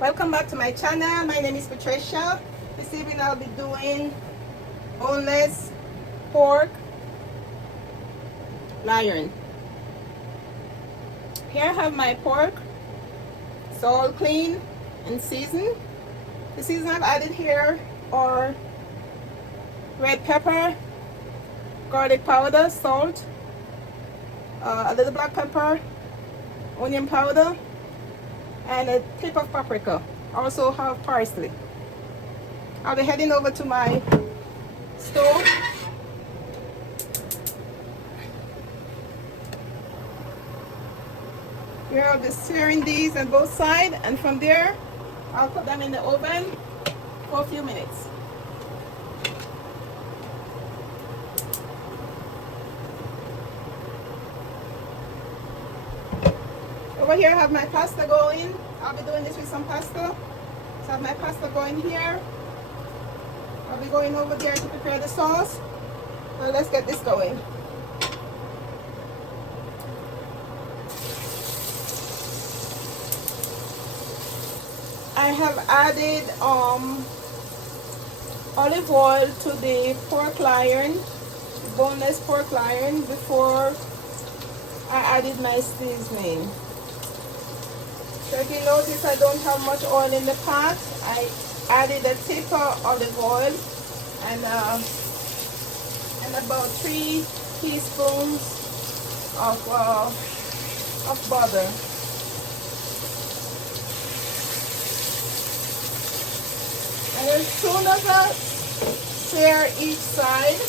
Welcome back to my channel. My name is Patricia. This evening I'll be doing boneless pork lion. Here I have my pork. It's all clean and seasoned. The seasoning I've added here are red pepper, garlic powder, salt, a little black pepper, onion powder, and a tip of paprika. Also have parsley. I'll be heading over to my stove. Here I'll be searing these on both sides, and from there I'll put them in the oven for a few minutes. Over here I have my pasta going. I'll be doing this with some pasta. So I have my pasta going here. I'll be going over there to prepare the sauce. So let's get this going. I have added olive oil to the pork loin, boneless pork loin, before I added my seasoning. So if you notice, I don't have much oil in the pot. I added a tip of olive oil and about 3 teaspoons of butter. And as soon as I sear each side,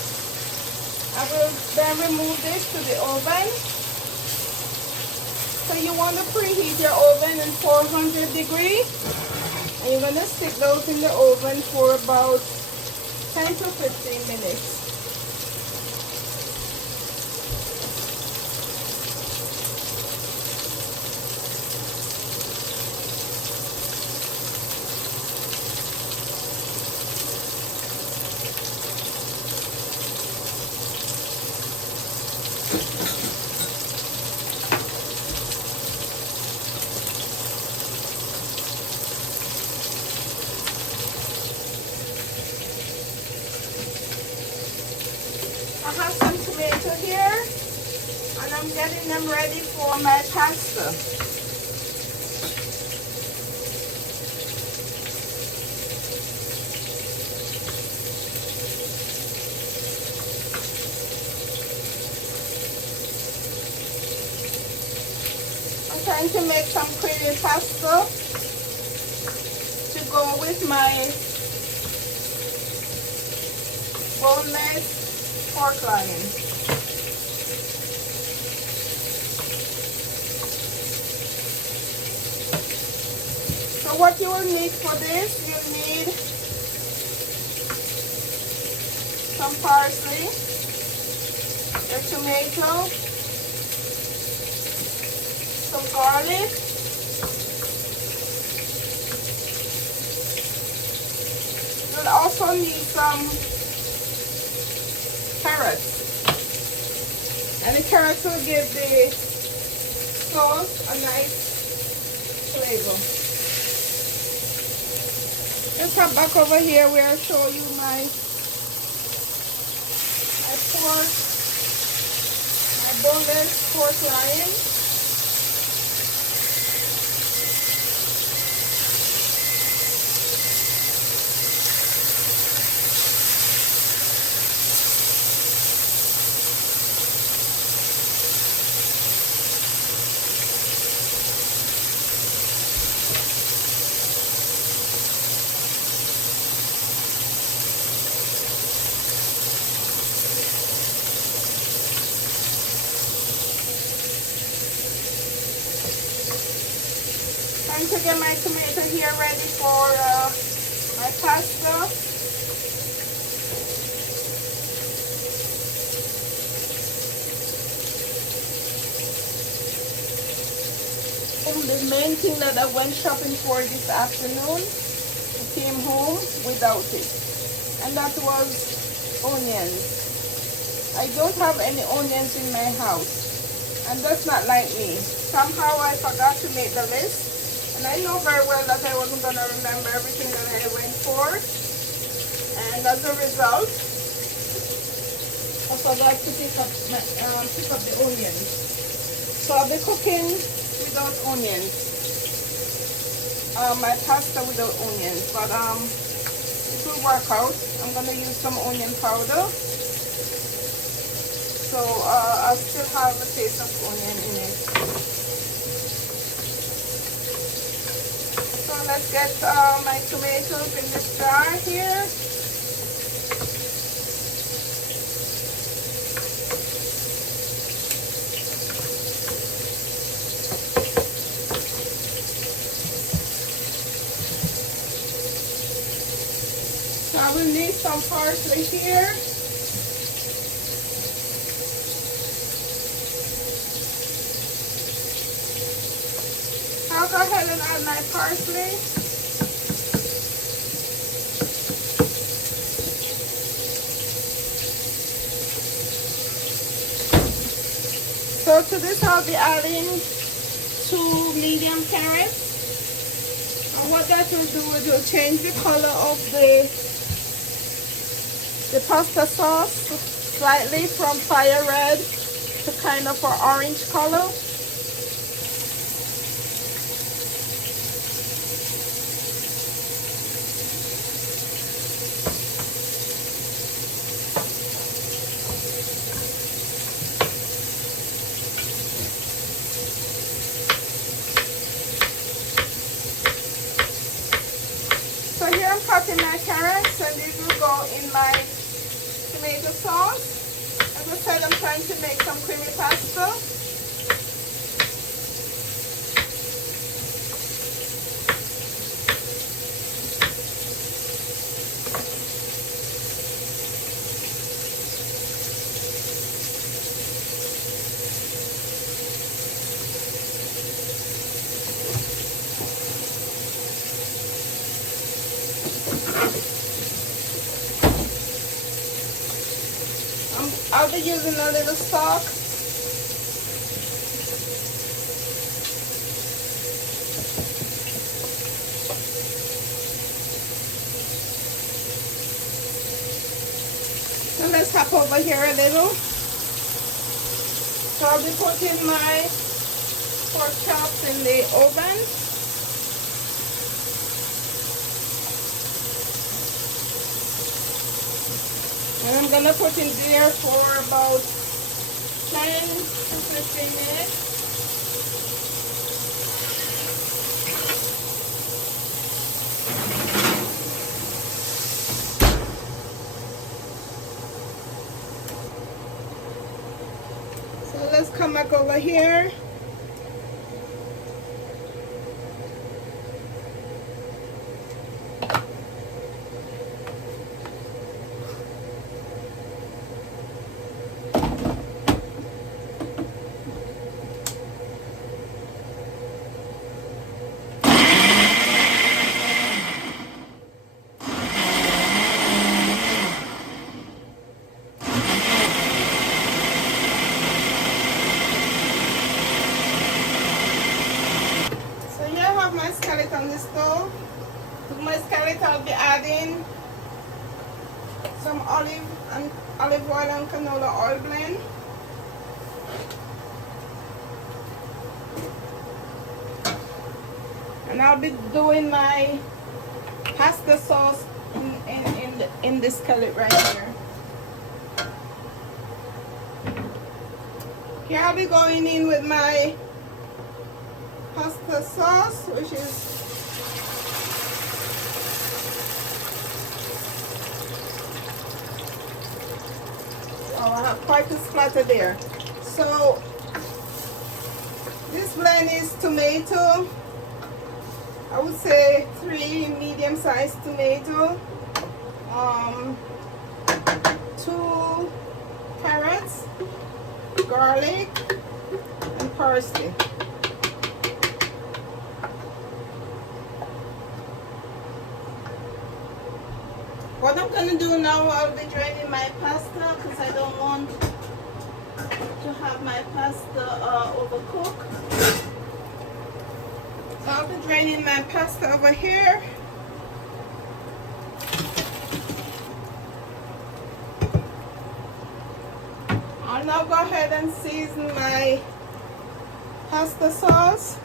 I will then remove this to the oven. So you want to preheat your oven in 400 degrees, and you're going to stick those in the oven for about 10 to 15 minutes. I have some tomato here, and I'm getting them ready for my pasta. I'm trying to make some creamy pasta to go with my boneless pork loin. So what you will need for this, you'll need some parsley, a tomato, some garlic, you'll also need some carrots, and the carrots will give the sauce a nice flavor. Let's come back over here where I'll show you my pork, my boneless pork loin. Trying to get my tomato here ready for my pasta. The main thing that I went shopping for this afternoon, I came home without it, and that was onions. I don't have any onions in my house, and that's not like me. Somehow I forgot to make the list, And I know very well that I wasn't going to remember everything that I went for. And as a result, I forgot to pick up the onions. So I'll be cooking without onions. My pasta without onions, but it will work out. I'm going to use some onion powder. So I'll still have a taste of onion in it. So let's get my tomatoes in this jar here. So I will need some parsley here. I'll go ahead and add my parsley. So to this I'll be adding 2 medium carrots. And what that will do is it will change the color of the pasta sauce slightly from fire red to kind of an orange color. So here I'm cutting my carrots and these will go in my tomato sauce. As I said, I'm trying to make some creamy pasta. I'll be using a little stock. So let's hop over here a little. So I'll be putting my pork chops in the oven. And I'm gonna put in there for about 10 to 15 minutes. So let's come back over here. My skillet on the stove. To my skillet I'll be adding some olive oil and canola oil blend. And I'll be doing my pasta sauce in this skillet right here. Here I'll be going in with my pasta sauce, which is I have quite a splatter there. So this blend is tomato, I would say 3 medium-sized tomato, 2 carrots, garlic, and parsley. What I'm going to do now, I'll be draining my pasta because I don't want to have my pasta overcooked. So I'll be draining my pasta over here. I'll now go ahead and season my pasta sauce.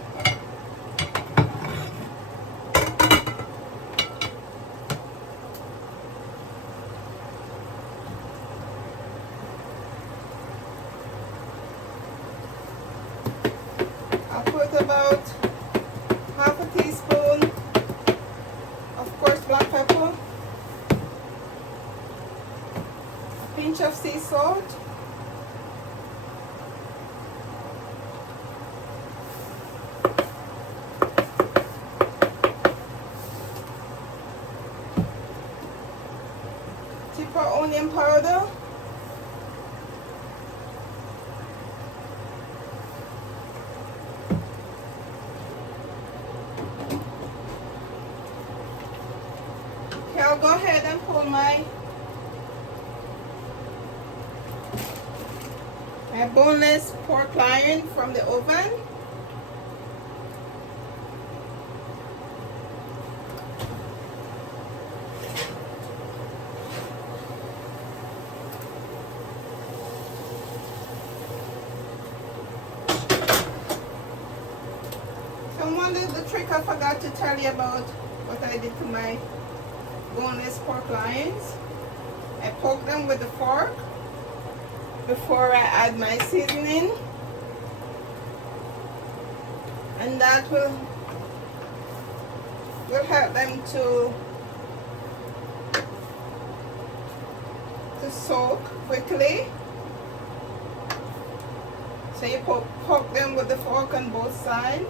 I'll put about half a teaspoon of course black pepper, a pinch of sea salt, for onion powder, okay, I'll go ahead and pull my boneless pork loin from the oven. The trick I forgot to tell you about what I did to my boneless pork loins. I poke them with a fork before I add my seasoning, and that will help them to soak quickly. So you poke them with the fork on both sides.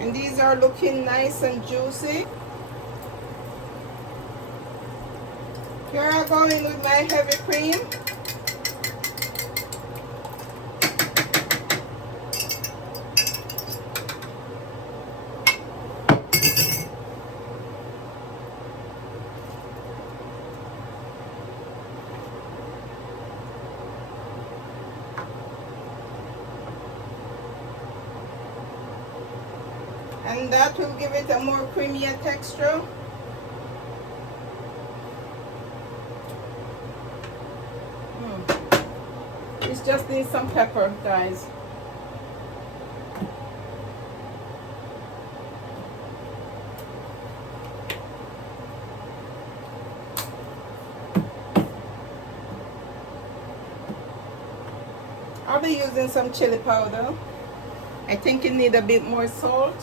And these are looking nice and juicy. Here I go in with my heavy cream. And that will give it a more creamier texture. It just needs some pepper, guys. I'll be using some chili powder. I think you need a bit more salt.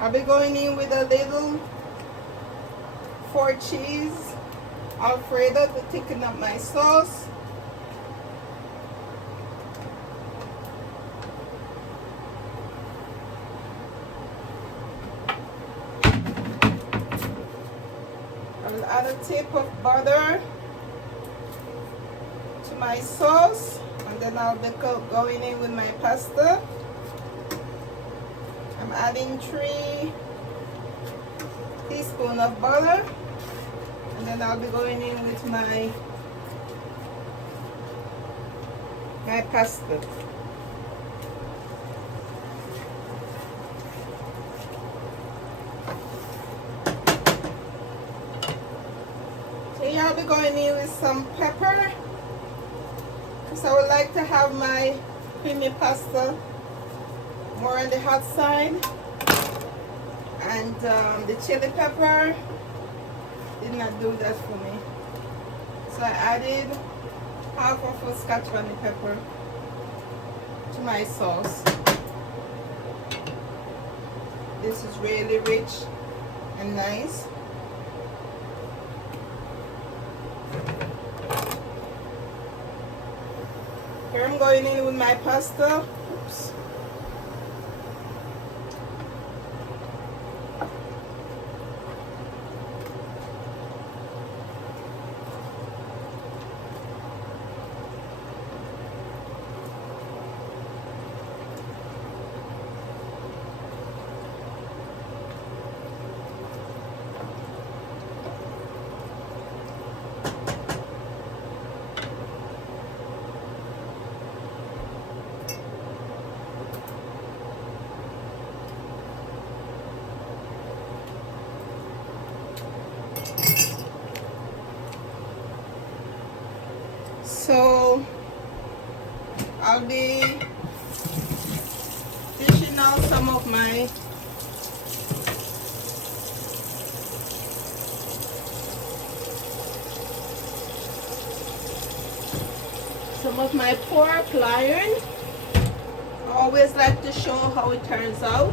I'll be going in with a little 4 cheese Alfredo to thicken up my sauce. I will add a tip of butter to my sauce, and then I'll be going in with my pasta. I'm adding 3 teaspoons of butter, and then I'll be going in with my pasta. So here I'll be going in with some pepper, because I would like to have my creamy pasta more on the hot side. And the chili pepper did not do that for me, so I added half of a scotch bonnet pepper to my sauce. This is really rich and nice. Here I'm going in with my pasta. Oops. So I'll be dishing out some of my pork loin. I always like to show how it turns out.